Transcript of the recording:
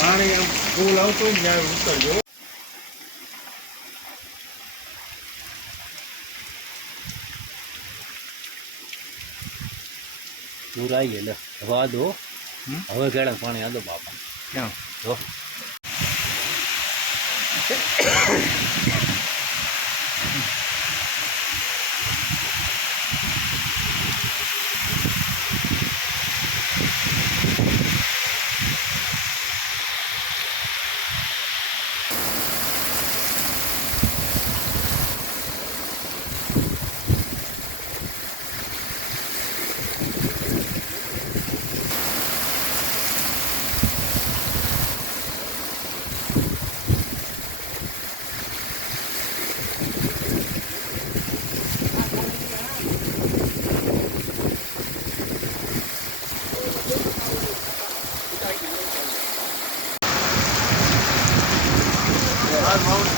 પાણી આમ ફૂલ આવતું હોય ને ત્યારે ઉતરજો. પૂર આવી એટલે હવે આ દો હવે કેળે પાણી આ દો બાપા ક્યાં જો Mount.